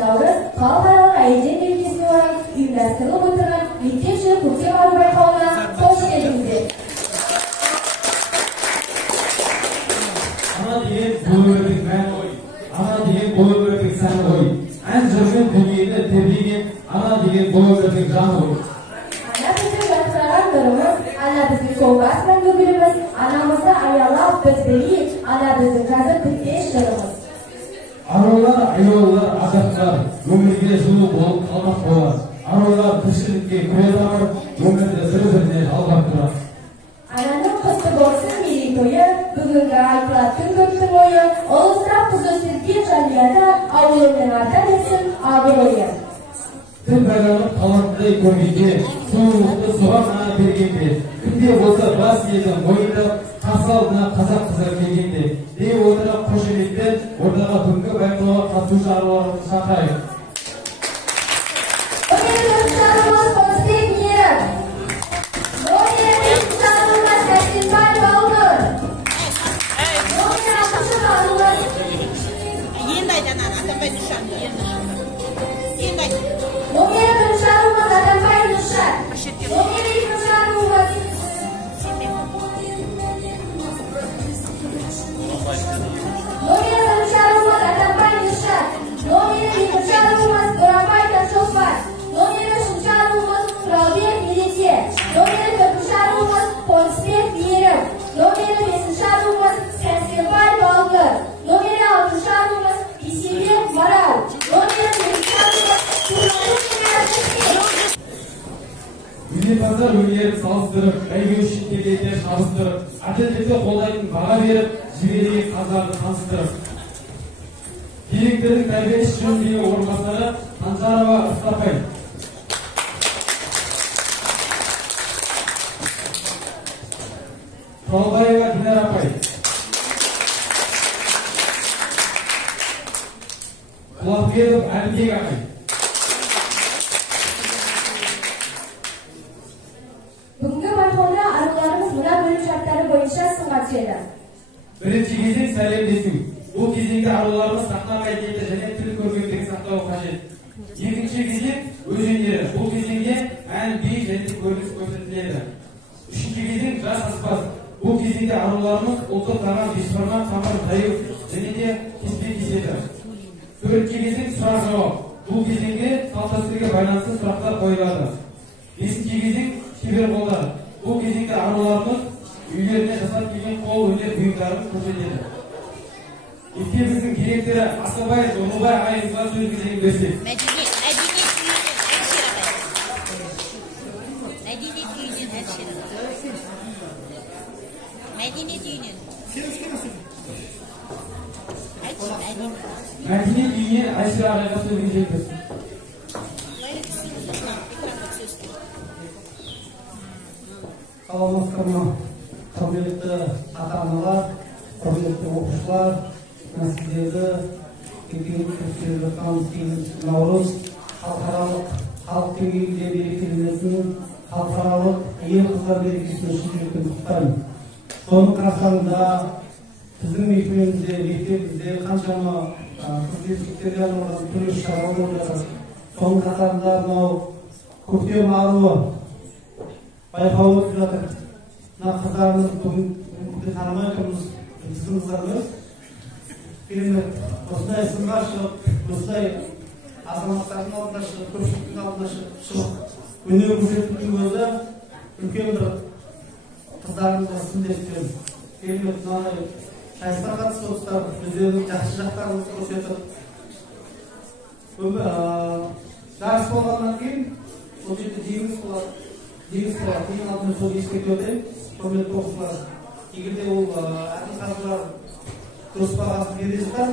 davri xalqaro ayetler belgesi olarak uyumlashtirilib o'tirgan Mekteşi Ko'ksim Arbayxon'a hoş geldiniz. Ana diyen bulurluk ben oy. Ana diyen bulurluk sen oy. En zırhın dünyada tebliğin ana diyen bulurluk can oy. Ana bizim yaşlarlarımız, ana bizim soğuk aslan gögülümüz, anamızda ayalab biz değil, ana bizim kazık bitleştirimiz. Arılar, ayollar, azaplar, ömürge zulu bolup kalmak bolar. Arılar tırşılıkka kureylamır, ömürde bir-birine albap durar. Ananın kızı olsun mereytoyu, bugünkü alpılattın köktün oyu, Oğuz'dan kızı Sirke Çaliyada avulundan artan etsin ağır Tüm bayramı talantlı komiki, soğuklu soğanına bergende, күнде болса бас иесін бойында қарсы алдына қазақ қызы келгенде, дей отырып қошеметтен ордаға бүгінгі байқауға қатысушы аруларымызды шақырайық. Өнерпаздар өнерін салыстырып, бәйге үшін келгендер шабыстырып, әділдікті қолдайтын баға беріп, жіберген қаздарды таныстырып. Директордың тәрбиелес жөніндегі орынбасары Танжарова Ыстапай. Құралбаева Динар апай. Құлақбердов Әлібек ағай. Бүгінгі байқауда аруларымыз мына бөлім шарттары бойынша сынға түседі. Бірінші кезең сәлемдесу. Бұл кезеңде аруларымыз сахна мәдениеті және тіл көркемдігін сақтауы қажет. Екінші кезең өзендері. Бұл кезеңде ән, би және көрініс көрсетіледі. Үшінші кезең жас аспаз. Бұл кезеңде аруларымыз ұлттық тағам, бешбармақ, қамыр, тайып және де кеспе кеседі. Төртінші кезең сұрақ жауап. Бұл кезеңде салт-дәстүрге байланысты сұрақтар қойылады. Бесінші кезең шебер қолдар. Бұл кезеңде аруларымыз үйлеріне жасап келген қол өнер бұйымдарын көрсетеді. Мектебіміздің директоры Асылбай Жолубай ағайымызға сөз кезегін берсек. Мәдениет үйінен Айшыр ағайға сөз кезегін берсек. Саламатсыздар ма? Құрметті ата-аналар, құрметті оқушылар, сіздерді келген жатқан Наурыз халықаралық халық деңгейінде мерекеленетін халықаралық әйел қыздар мерекесіне шын жүректен құттықтаймын. Соның қарсаңында біздің мектебімізде қаншама қыз-келіншектерге арналған түрлі шаралар болып жатыр. Соның қатарында мынау көктем аруы байқауы өтіп жатыр. Мына қыздарымыз бүгін танымай тұрмыз, біздің қыздарымыз. Керемет, осындай сынға шығып, осындай азаматтардың алдына шығып, көпшіліктің алдына шығып, өнер көрсетудің өзі үлкен бір қыздарымызға сын деп келемін. Керемет, мынандай сайысқа қатысып отырсыздар, өздерінің жақсы жақтарыңызды көрсетіп. Жарыс болғаннан кейін, ол жерде жеңіс болады. Ең алдымен сол ескертіп өтейін, құрметті оқушылар. Егер де ол ақиқаттар дұрыс бағасын бересіздер,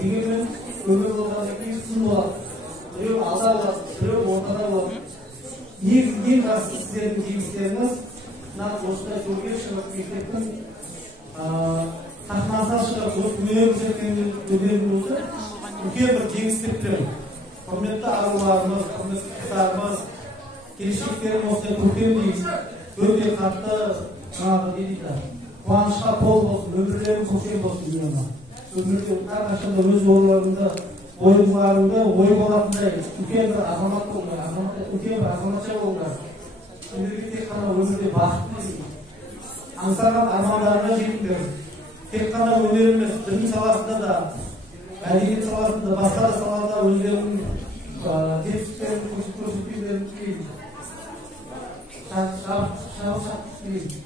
дегенмен өмір болғаннан кейін сын болады. Біреу алда болады, біреу ортада болады. Ең жақсы сіздердің жеңістеріңіз мына осындай төрге шығып мектептің сахнасына шығып өнер көрсеткендердің өзі үлкен бір жеңіс деп білемін. Құрметті аруларымыз, құрметті қыздарымыз, келешектерін осылай көркемдей өте қатты қуанышқа толы болсын, өмірлерің көкем болсын. Өмірде әрқашанда өз орындарында ойыңыздарында ой болатындай үлкен бір азамат болыңдар, үлкен бір азаматша болыңдар. Сендерге тек қана өмірде бақытты аңсаған армандарына жетіңдер. Тек қана өнер емес, білім саласында да, мәдениет саласында, басқа да салада өздерінің жетістіктерін көрсеткендерін тілеймін. Шабыт тілеймін.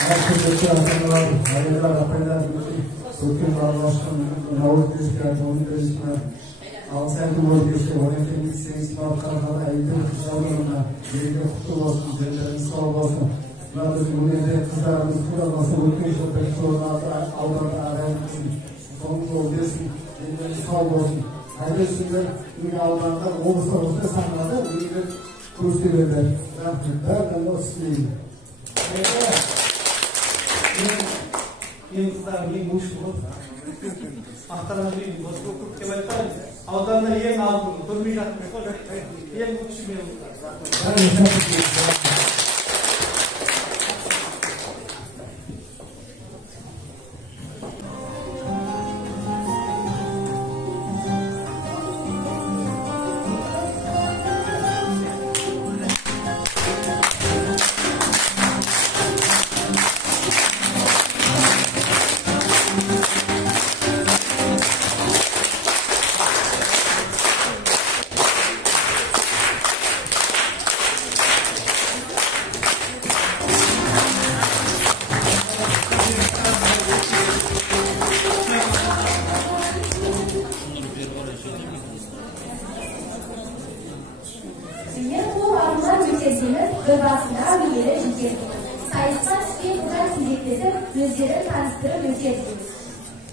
Herkese ata-analar, aileler, apaylar, bütün Allah'ın Navruz Tezgahı, onun derecesine Alsaydı bölgesi, Orientelik Seyismal Karnada, Eğitim Kızlarlarına, Yerine kutlu olsun, cenderimiz sağ olsun. Radyo Cumhuriyeti kızlarımız kuralması, bütün işletmek sorunlarda Allah'ın arayımızın sonunda olsun, cenderimiz sağ olsun. Ailesinden ünlü Allah'ında, olursa sanlarda ünlü kursu verirler. Rahmetler, ben de o sileyim. Ең қыздар, ең өші болды. Ақтарына дейін, осы көкке байтар, ауданда ең алдын, көрмей жатыр. Ең өші мен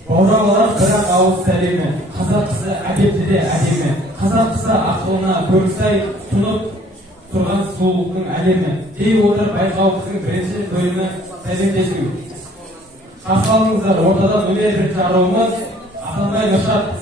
Бауырлар бірақ ауыз сәлемі, қазақ қызы әдептіде әдемі, қазақ қызы ақылына көрсай тұнып тұрған сұлулықтың әлемі. Дей отырып байқауымыздың бірінші бөлімі сәлемдесу. Қарсы алыңыздар, ортадан өнер бірінші арауымыз Атанбай Нұршат.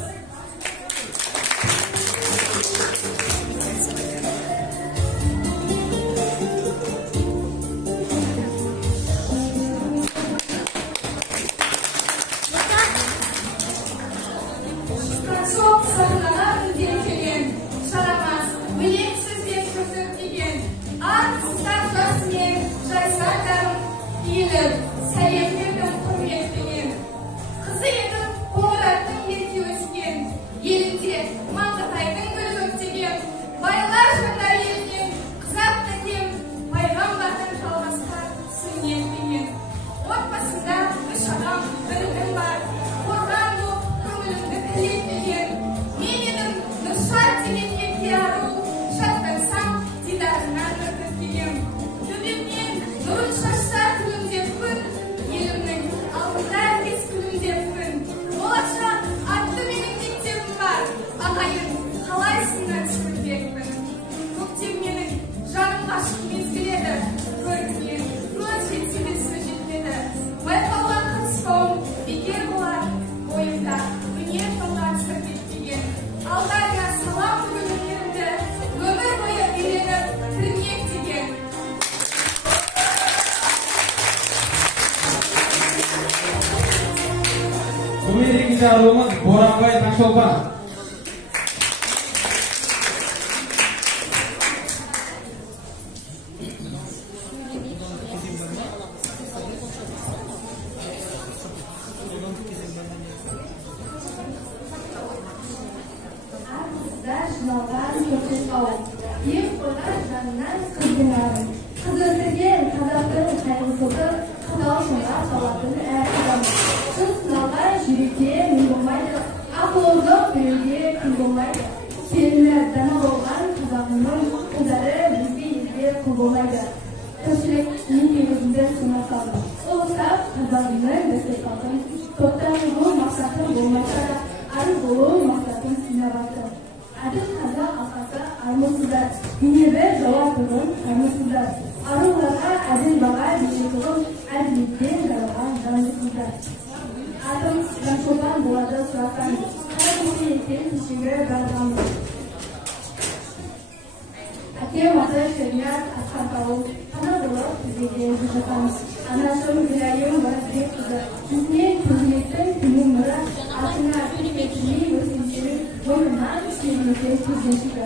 Aromuz Boranbay Taşolpan. Şeriat, Aslan Tavuk, ana bulup bizleri yaşatamiz. Ana so'ng Gülayim va Zirek qizi. Sizni Prezidentdan Timur Murat, Asina Akilbekli o'zingizni bo'lingan sevimli Prezidentiga.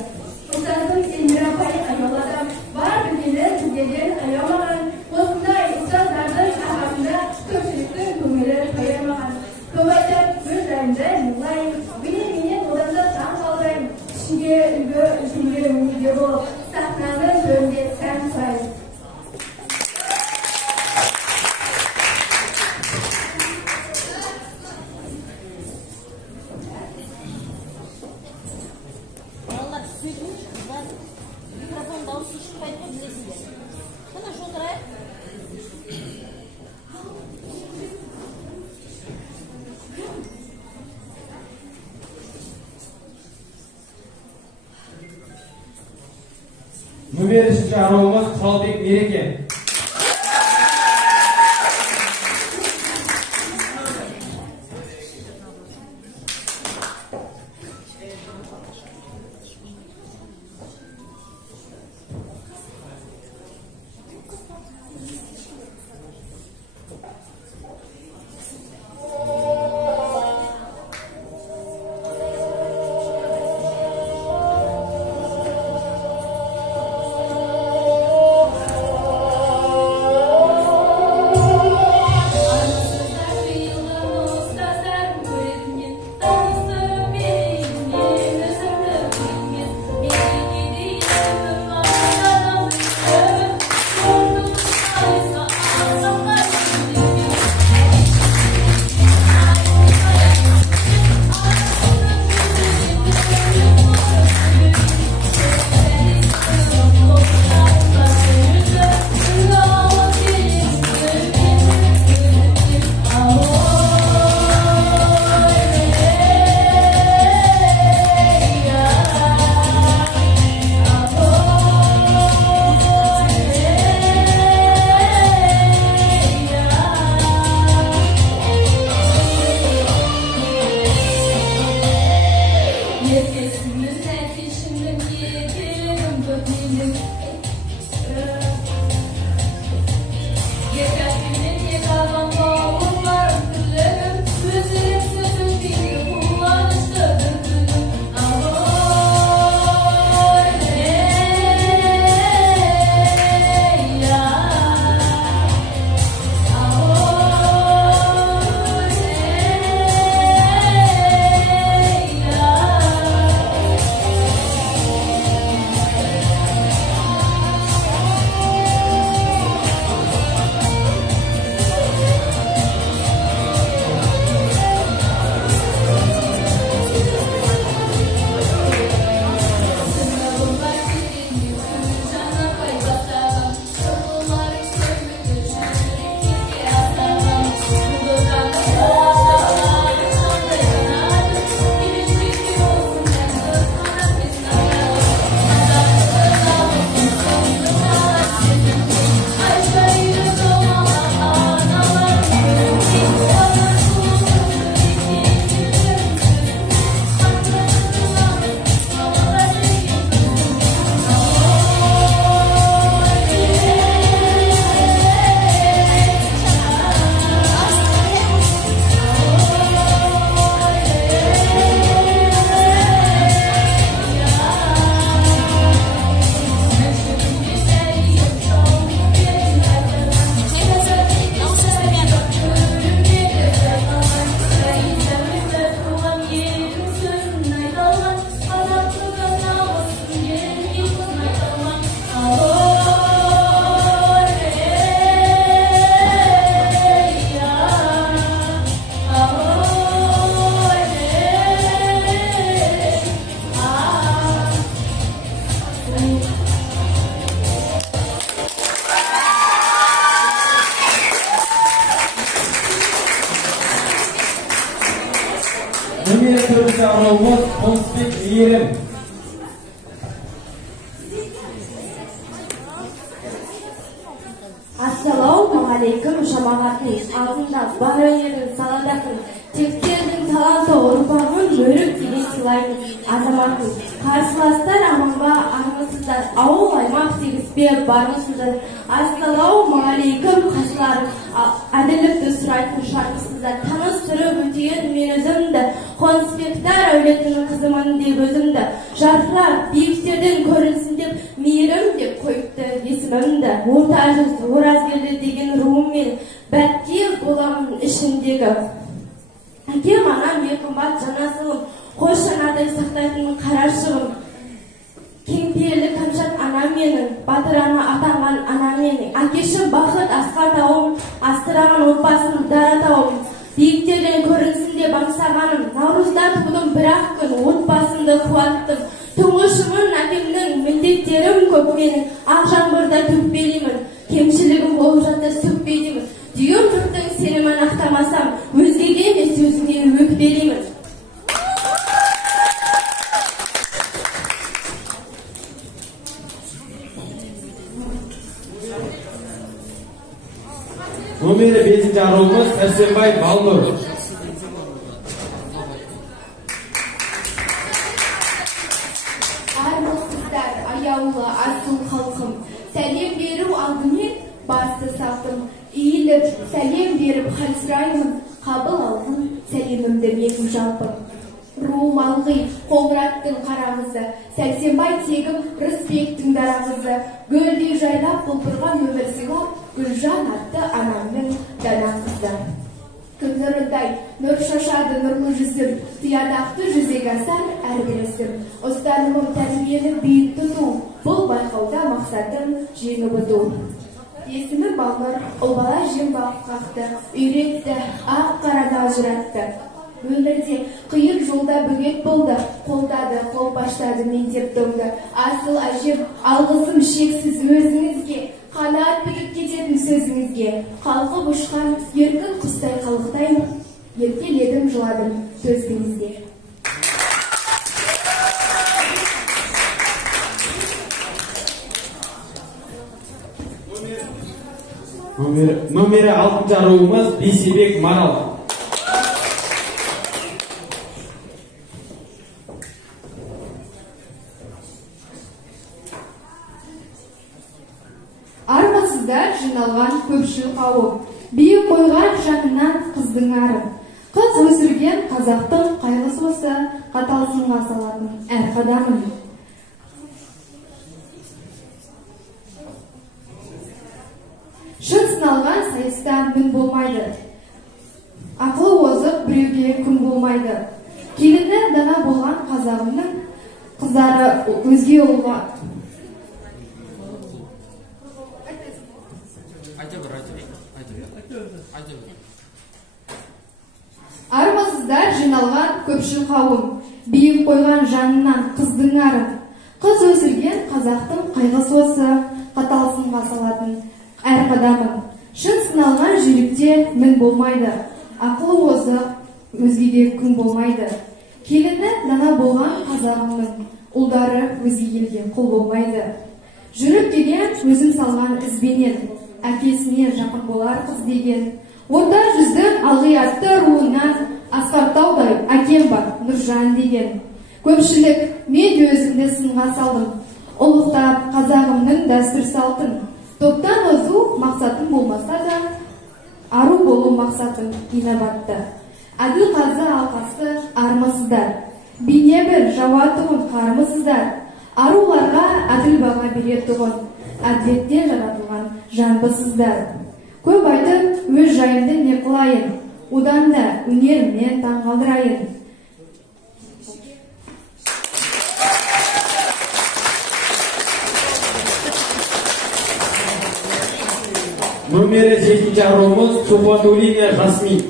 Ustazim Elmira Payet ayollardan var bilgiler sizlerden ayolmagan. Bunday ustazlardan ahamda ko'pchilikni ko'ngli to'yamagan. Ko'payda o'zlarimda yig'layim. Meni odamda tan qoldirayim. Kishiga uyga bo'lib sahnani yo'lga san qo'yayim. Балалар сөйлеймін, қыздар микрофон дауысы шықпайды ғой, білесіңдер. Мына şu отырайық. Müberişçi aralığımız Qalbek Mereke. Aralığımız Konspik Yerim. Assalomu alaykum, shamoatli. Aldindan bor yerim, salom. Tektirdim таланты ұрпағын өріп деген сыйлаймын азаматын. Қарсыластар аманға армысыздар, ауыл аймақ тегіспе бармысыздар. Ассалаумағалейкум қасылар, әділікті сұрайтын шармысыздар. Таныстырып өтеген мен өзімді, Қонысбектар әулетінің қызымын деп өзімді. Жарқырап биіктерден көрінсін деп, мейірім деп қойыпты есімімді. Орта жүз оразгелді деген руыммен бәтке боламын ішіндегі. Әкем анам екімбат жанасылым, қош анадай сақтайтын қарашығым. Кеңпейілді кәмшат анам менің, батыр ана атанған анам менің. Әкешім бақыт асқар тауым, астыраған отбасын дара тауым. Биіктерден көрінсін деп аңсағаным, наурызда тудым бір-ақ күн, отбасымды қуаттым. Тұңғышымын әкемнің, міндеттерім көп менің, ақ жаңбырда төкпелеймін, кемшілігім болып жатты сөкпелеймін. Дүйім жұрттың сенімін ақтамасам, өзгеге емес өзіңе өкпелеймін. Номері 5-ші арулымыз Сәрсенбай Балнұр. Армысыздар, аяулы асыл халқым, сәлем беру алдымен басты сақтым. Иіліп, сәлем беріп хал сұраймын, қабыл алғын сәлемімді менің жалпым. Руым алғи, Қоңыраттың қарағызы, Сәрсенбай тегім Рысбектің дарағызы, гөлдей жайлап бұлпырған өмір сыйлап, Гүлжан атты анамның дана қызы. Күн нұрындай нұр шашады нұрлы жүзім, Тиянақты жүзеге асар әрбір ісім. Ұстанымым тәрбиені биік тұту, бұл байқауда мақсатым жеңіп ұту. Есімі Балнұр, ұл бала жем бағып қақты, үйретті, ақ қарада ажыратты. Өмірде қиын жолда бөгет болды, қолдады, қол баштады мен деп тоңды. Асыл әжем, алғысым шексіз өзіңізге, қанат бітіп кететін сөзіңізге. Қалқып ұшқан еркін құстай қалықтаймын, еркеледім жыладым төзгіңізге. Номері 6-ші аруымыз Бейсебек Марал. Армысыздар жиналған көпшіл қауым, биік қойған жанынан қыздың арын. Қыз өсірген қазақтың қайғысы осы, қаталсынға салатын әр қадамын. Шын сыналған сайыста мін болмайды, ақылы озық біреуге күн болмайды. Келіні дана болған қазағымның қыздары өзге ұлға. Армысыздар жиналған көпшіл қауым, биік қойған жанынан қыздың арын. Қыз өсірген қазақтың қайғысы осы, қаталсынға салатын әр қадамын. Шын сыналған жүйрікте мін болмайды, ақылы озық өзгеге күн болмайды. Келіні дана болған қазағымның ұлдары өзге елге құл болмайды. Жүріп келген өзім салған ізбенен, әкесіне жақын болар қыз деген. Орта жүздің алғиатты руынан Асқартаудай әкем бар Нұржан деген. Көпшілік мен өзімді сынға салдым, ұлықтап қазағымның дәстүр салтын. Топтан озу мақсатым болмаса да, ару болу мақсатым инабатты. Әділ қазы алқасы армысыздар, бейнебір жауатығын қармысыздар. Аруларға әділ баға беретұғын, әділеттен жаратылған жанбысыздар. Көп айтып, өз жайымды не қылайын, одан да өнерімнен таң қалдырайын. Номері 7-ші аруымыз Сухватуллина Жасмин.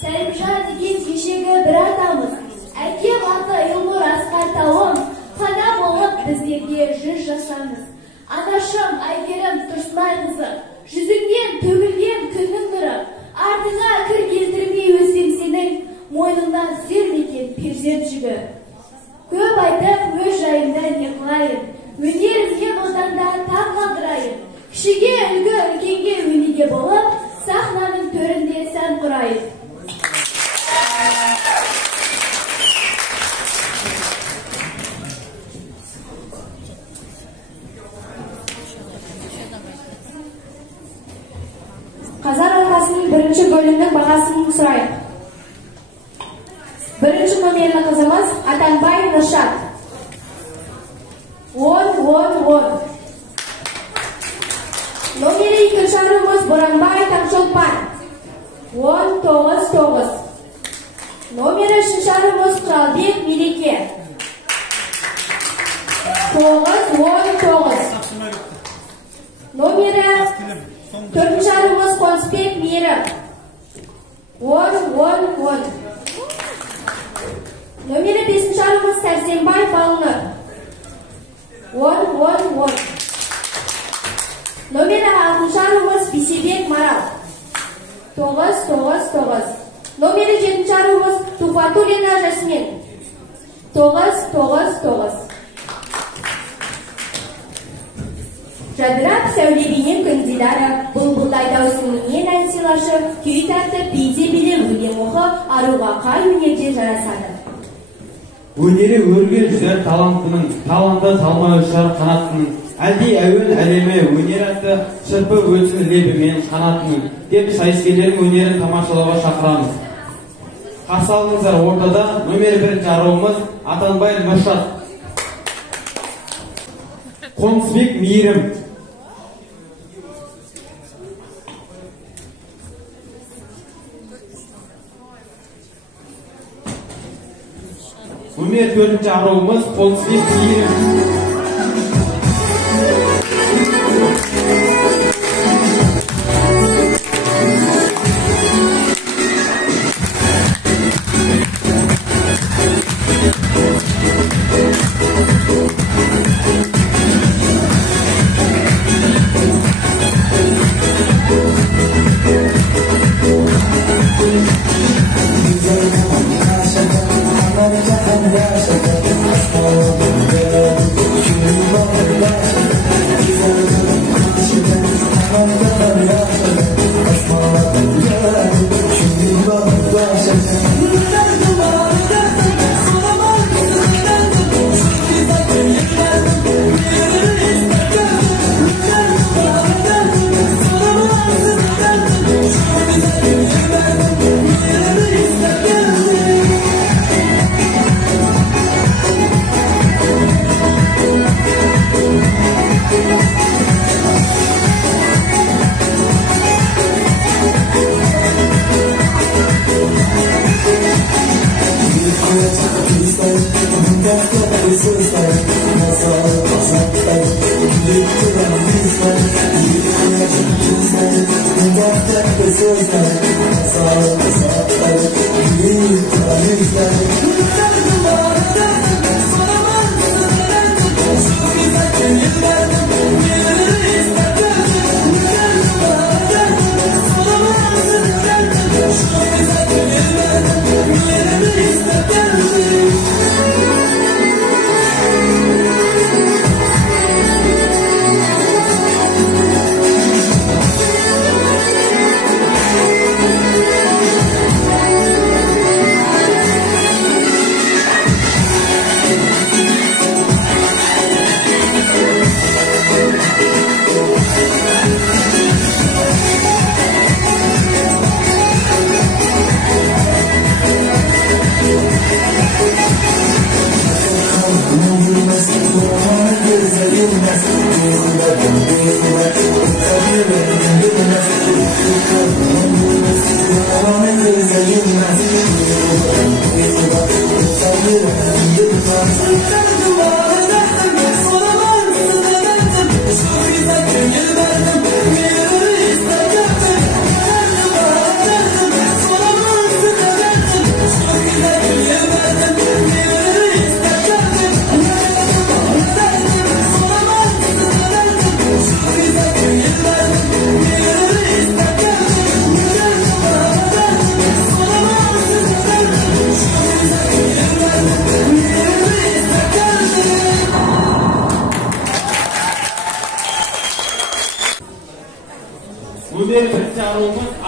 Сәлімжан деген кешегі бір атамыз, әкем аты Илнұр Асқар тауым, қадам Жолдашым Айгерім Тұрсынайқызы, жүзіңнен төгілген күннің нұры, артыңа кір келтірмей өссем сенің, мойныңнан сермеген перзент жүгі. Көп айтып өз жайымда не қылайын, өнерімнен отанда таң қалдырайын, кішіге үлгі үлкенге өнеге болып, сахнаның төрінде сән құрайын. Қазар алқасының бірінші бөлімнің бағасын сұрайық. Бірінші номерлі қызымыз Атанбай Нұршат. 10-10-10. Номері екінші арумыз Боранбай Таңшолпан. 10-9-9. Номері үшінші арумыз Құралбек Мереке. 9-10-9. Номері төртінші арумыз Қонысбек Мейірім. 10-10-10. Номері бесінші арумыз Сәрсенбай Балнұр. 10-10-10. Номері алтыншы арумыз Бейсебек Марал. 9-9-9. Номері жетінші арумыз Туфатулина Жасмин. 9-9-9. Жадырап сәулебенен күндидары, бұлбұлдай даусының ән сыйлашы, күй тартып бейде-беле өлең оқы, аруға қай өнерде жарасады. Өнері өрге жүзер талантының, таланты талмай ұшар қанатының, әлде әуен әлемі өнер атты, шырпы өтсін лебімен қанатының, деп сайыскерлердің өнерін тамашалауға шақырамыз. Қарсы алыңыздар, ортада номер бірінші аруымыз Атанбай Нұршат. Қонысбек Мейірім. Номер төртінші аруымыз Қонысбек Мейірім.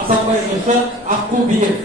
Asanbay Joşa, Akku Biyev.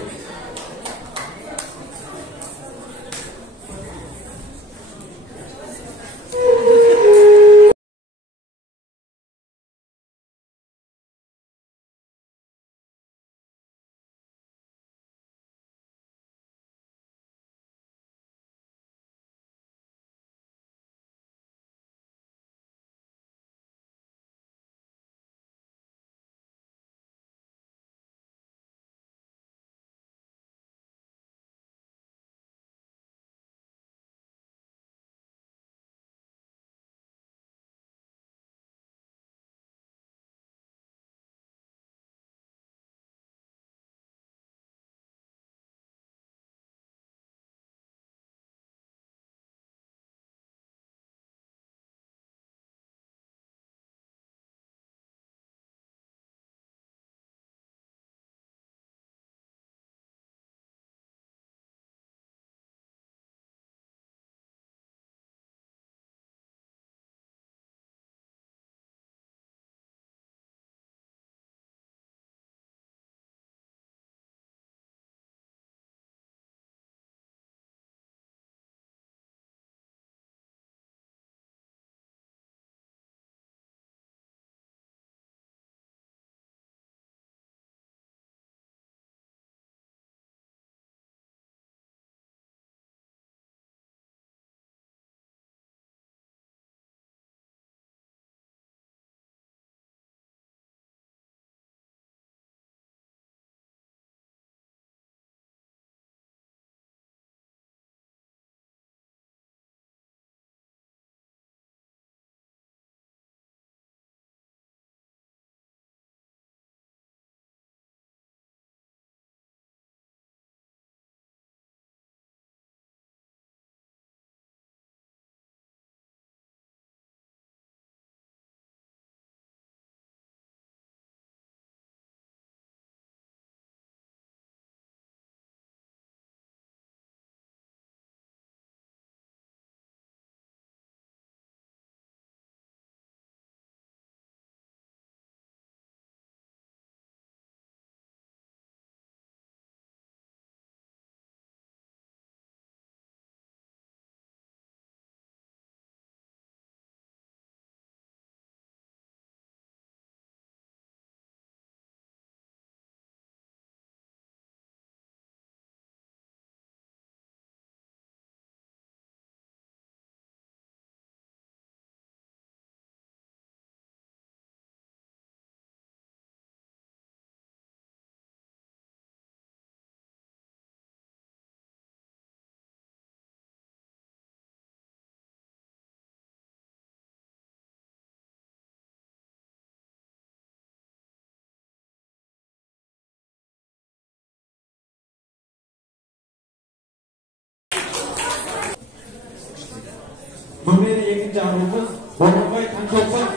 Bölmenin ikinci arumuz Boranbay Tançoksan.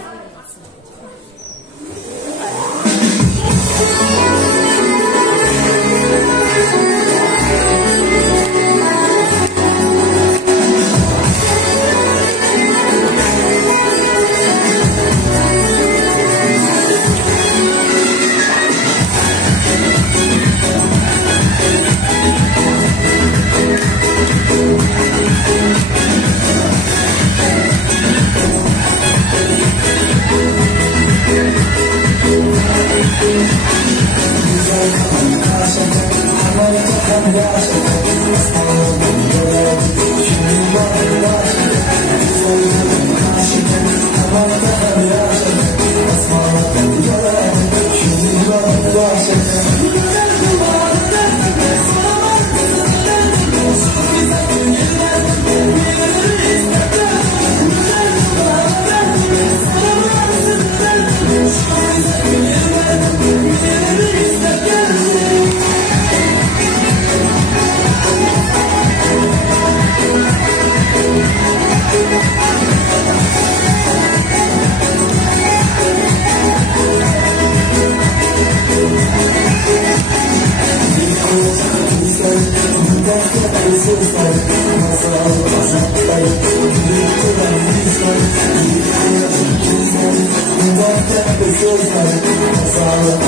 Sağlık,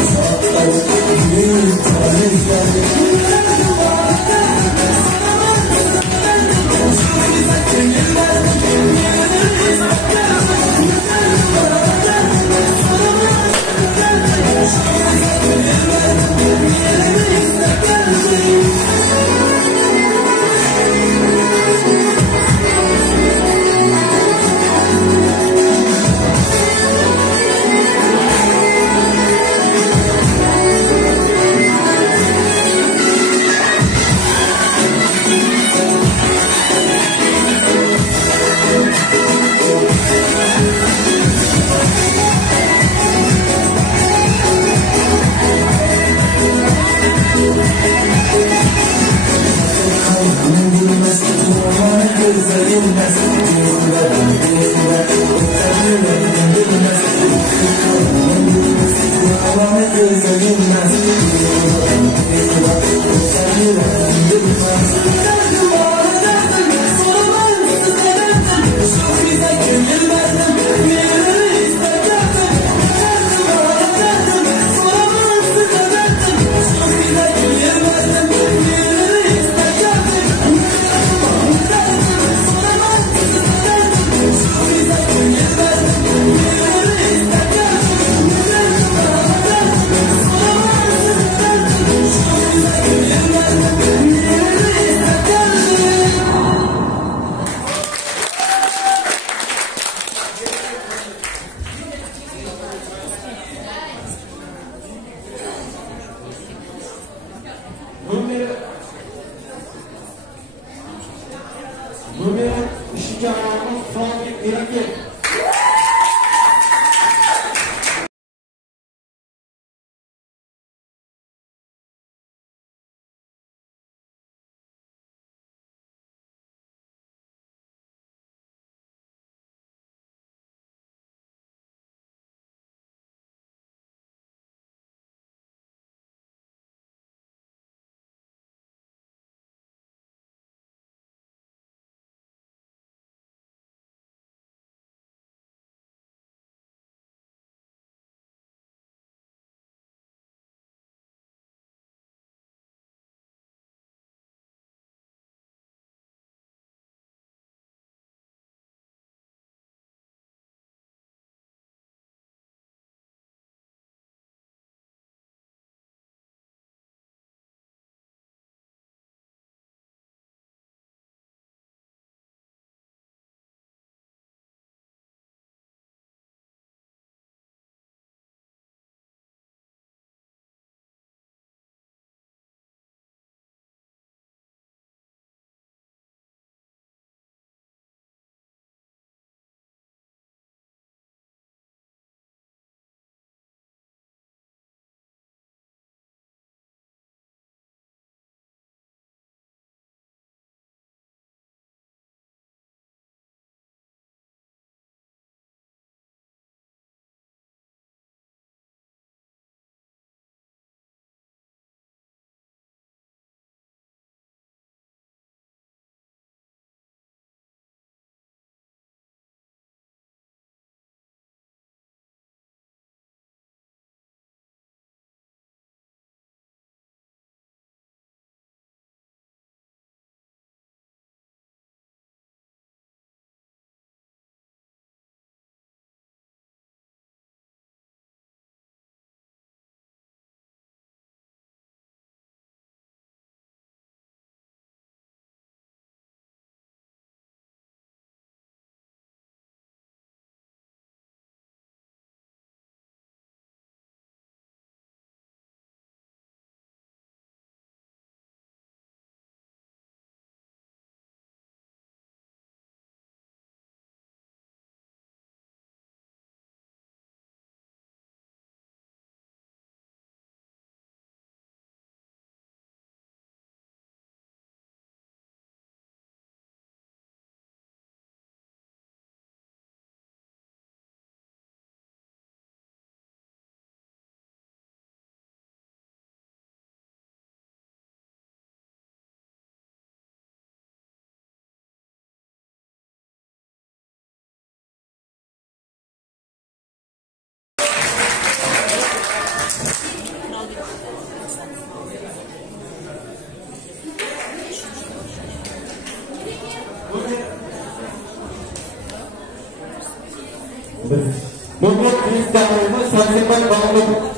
Mungkin kita ini sampai bangun.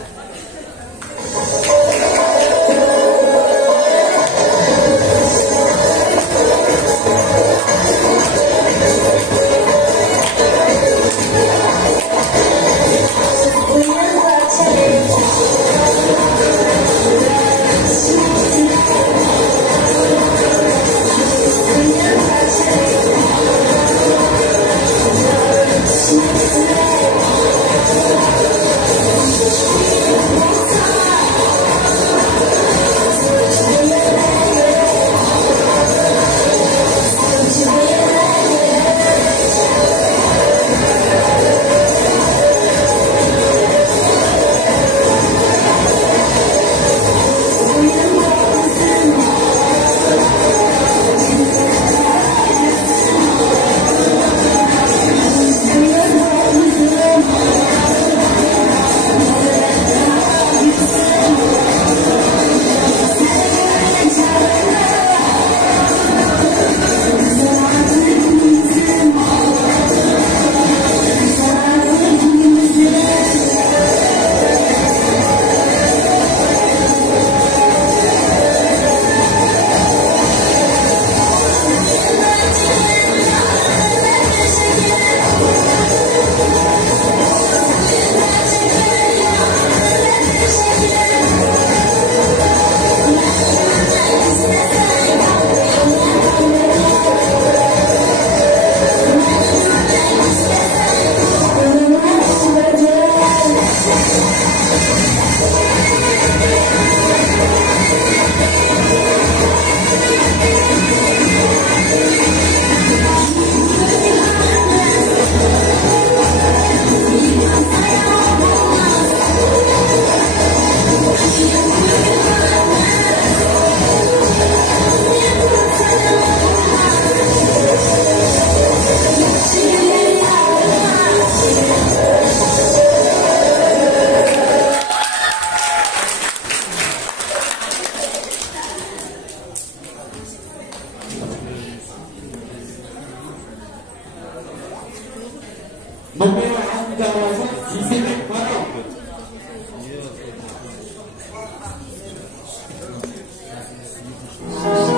We'll be right back.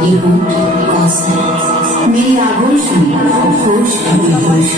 日本高三，美亚文学后学文学。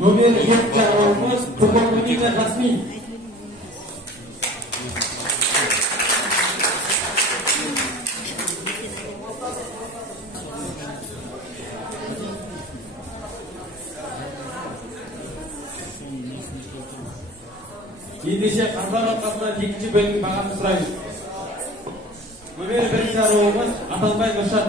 Номер 7 аралығымыз Турбанбекова Жасмин. Ендеше қазылар алқасынан екінші бөлімнің бағасын сұраймыз. Номер 1 аралығымыз Атанбай Нұршат.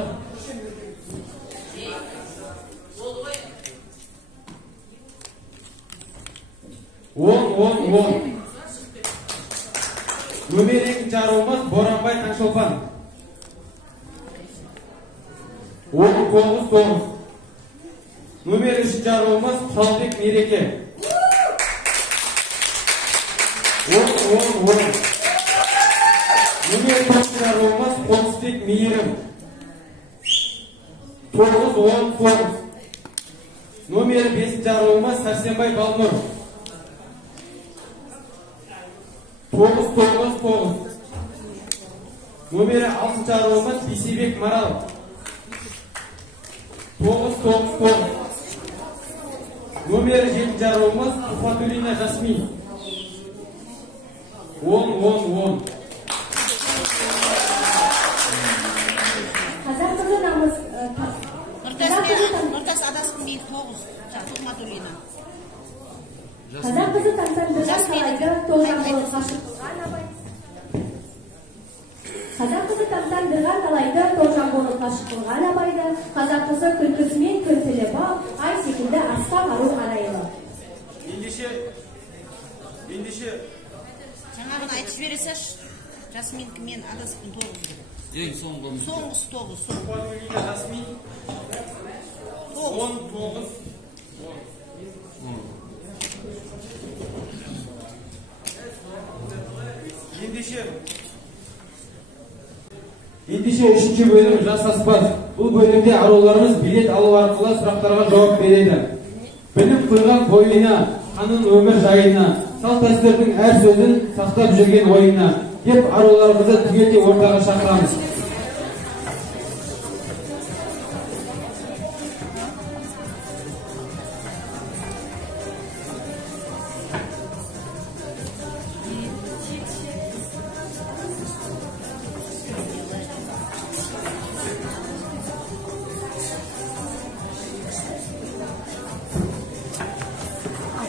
Номер 2 аралығымыз Боранбай Таңшолпан. 9-9. Номер 3 аралығымыз Құралбек Мереке. 10-10. Номер 4 аралығымыз Қонысбек Мейірім. 9-10. Номер 5 аралығымыз Сәрсенбай Балнұр. 9-9. Номер 6 аралығымыз Бейсебек Марал. 9-9. Номер 7 аралығымыз Туфатуллина Жасмин. 10-10. Қазақ қызы намыс Нұртас адасын бейін 9. Туфатуллина. Қазақ қызы таңсандырған қалайды тоғжан болып қашып қылған абай. Қазақ қызы таңсандырған қалайды тоғжан болып қашып қылған абайды. Қазақ қызы күлкісімен күртілі бал, ай секілді асқақ ару арайлы. Ендеше Жаңағын айтып жібересеш, Жасминкі мен адаспын 9 деп. Ең соңғысы 9. Туфатуллина Жасмин. 10-9. Ендеше үшінші бөлім жас аспаз. Бұл бөлімде аруларымыз билет алу арқылы сұрақтарға жауап береді. Білім құйған бойына, қанын өмір жайына, салт дәстүрдің әр сөзін сақтап жүрген ойына деп аруларымызды түгелдей ортаға шақырамыз.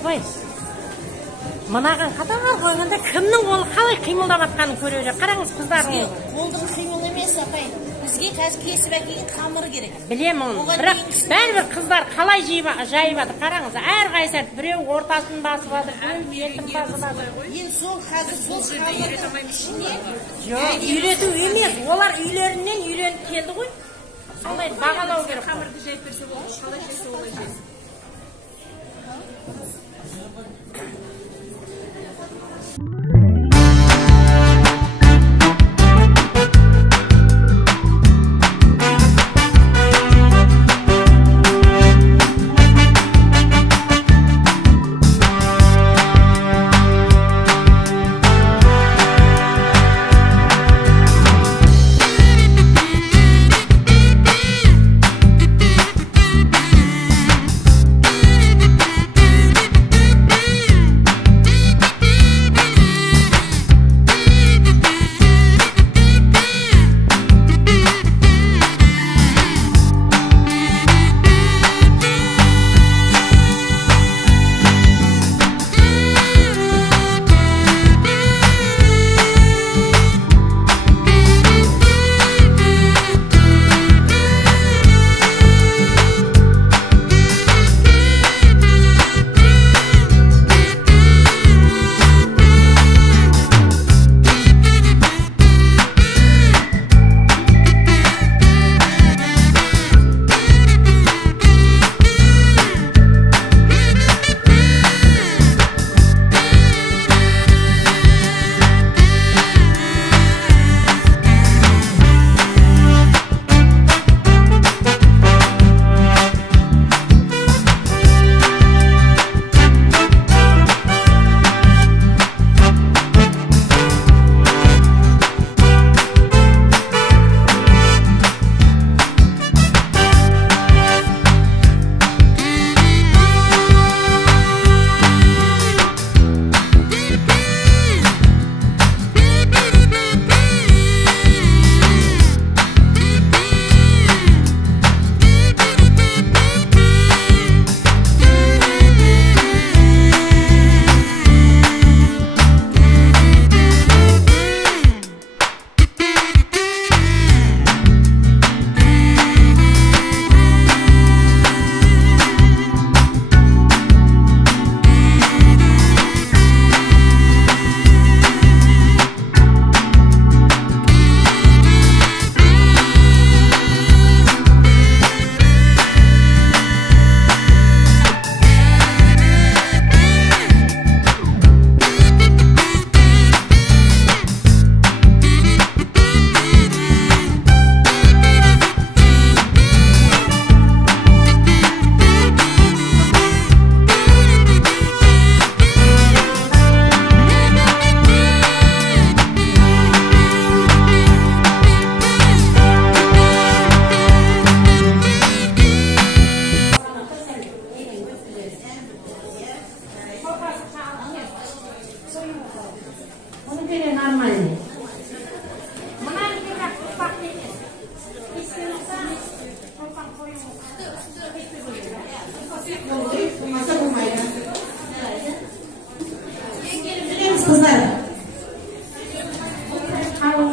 Апай, мынаған қатар қойғанда кімнің қолы қалай қимылдап жатқанын көріп жүр. Қараңыз қыздарың. Қолдың қимыл емес, апай. Бізге қазір кесіп әкелген қамыры керек. Білемін оны. Бірақ бәрібір қыздар қалай жайып жатыр. Қараңыз, әрқайсы біреу ортасын басып жатыр, біреу етін басып жатыр. Енді сол қазір сол қамырдың ішіне Жоқ, үйрету емес. Олар үйлерінен үйреніп келді ғой. Солай бағалау керек. Қамырды жайып берсе болды, қалай жайса олай жайсын.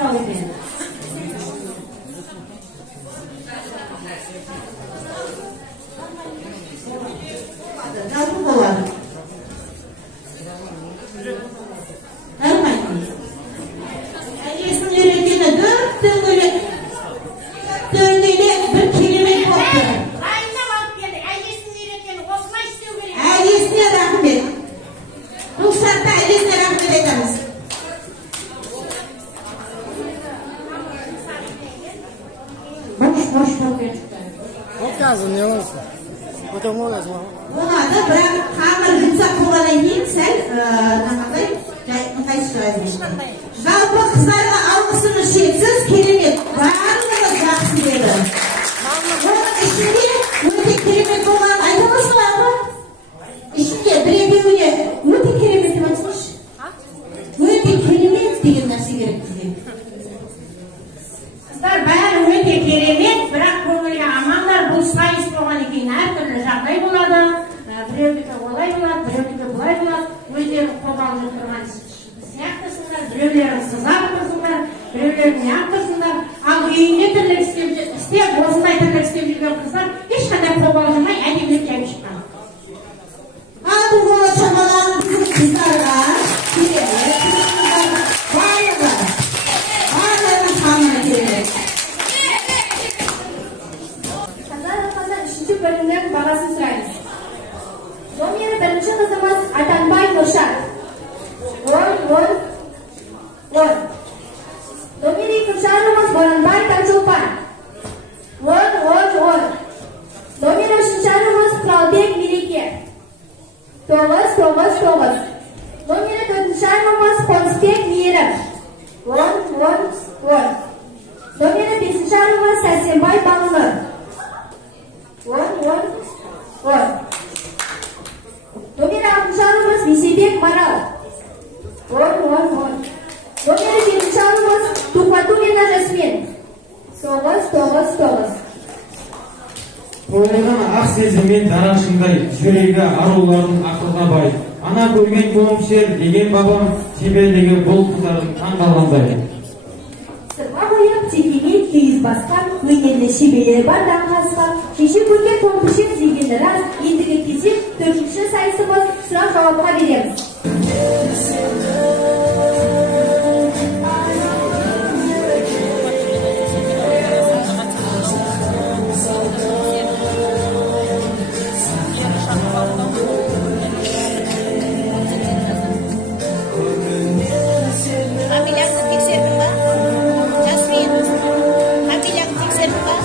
бастау екен. Жалпы болады. Әрқайсымыз. Әжесінің үйреткені дөңгелек бір керемет болыпты. Дайындап алып келдік. Әжесінің үйреткені осылай істеу керек. Әжесіне рахмет. Бұл сәтте әжесіне рахмет айтамыз. Boş болып кетті. Ne olsun? Потом olmaz mı? Болады, бірақ қамыр жұмсақ болғаннан кейін сәл нағандай ыңғайсыздау. Жалпы қыздарға алғысымыз шексіз, керемет. Барлығы жақсы деді. Оның ішінде өте керемет болғанын айтамыз ба? Ішінде біреуіне өте керемет деп айтсаңызшы. Өте керемет деген нәрсе керек бізге. Қыздар бәрі өте керемет, бірақ көңілге амандар. Бұл сайыс болғаннан кейін әртүрлі жағдай болады. Біреудікі олай болады, біреудікі бұлай болады. Өздерің қобалжып тұрған сияқтысыңдар, біреулерің сызап тұрсыңдар, біреулерің неғып тұрсыңдар. Ал үйінде тірлік істеп, осындай тірлік істеп жүрген қыздар ешқандай қобалжымай әдемілік келіп шыққан. Ал бұл бола шамалаған біздің қыздарға барлығының қамына керемет. Қазақ Қазақстан үшінші бөлімнің бағасын сұраймыз. Номері бірінші қызымыз Атанбай Нұршат. 10. Номері екінші арымыз Боранбай Таңшолпан. 10. Номері үшінші арымыз Құралбек Мереке. 9. Номері төртінші арымыз Қонысбек Мейірім. 10. Номері бесінші арымыз Сәрсенбай Балыныр. 10. Номері алтыншы арымыз Бейсебек Марал. 10. Номері жетінші арымыз Тухватулина Жасмин. 9. Тойлаған ақ сезіммен дарашыңдай, жүрегі арулардың ақылға бай. Ана көрген көмшер деген бабам, тебелдегі бұл қыздардың таң қалғандай. Сырға қойып, текемен киіз басқан, өнерлі шеберлері бар даңғасқан, шеше көрген томпішек дегені рас, ендігі кезек төртінші сайысымыз сұрақ жауапқа береміз. Familiyaқты тексердің ба? Жасмин, familiyaқты тексердің ба?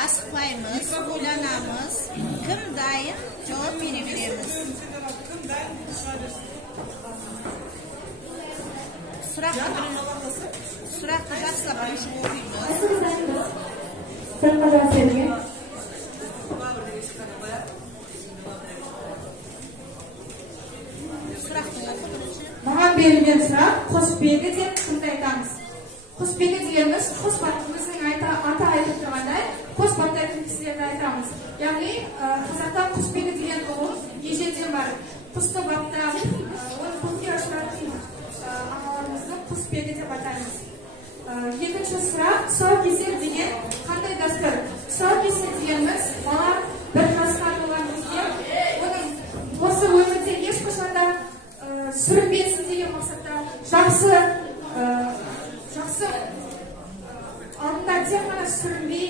Asıqlayımız, ойланамыз, кім дайын жауап бере береміз. Сұрақты жақсылап ашып оқимыз. Сырға жауап беруге. Маған берілген сұрақ құсбегі деп кімді айтамыз? Құсбегі дегеніміз құс батырымыздың аты айтып тұрғандай құс баптайтын кісілерді айтамыз. Яғни қазақтан құсбегі деген ұғым ежелден бар. Құсты баптап, оны көкке ұшыратын ағаларымызды құсбегі деп атаймыз. Екінші сұрақ, тұсаукесер деген қандай дәстүр? Тұсаукесер дегеніміз бала бір жасқа толған кезде оның осы өмірде ешқашанда сүрінбесін деген мақсатта жақсы алдында тек қана сүрінбей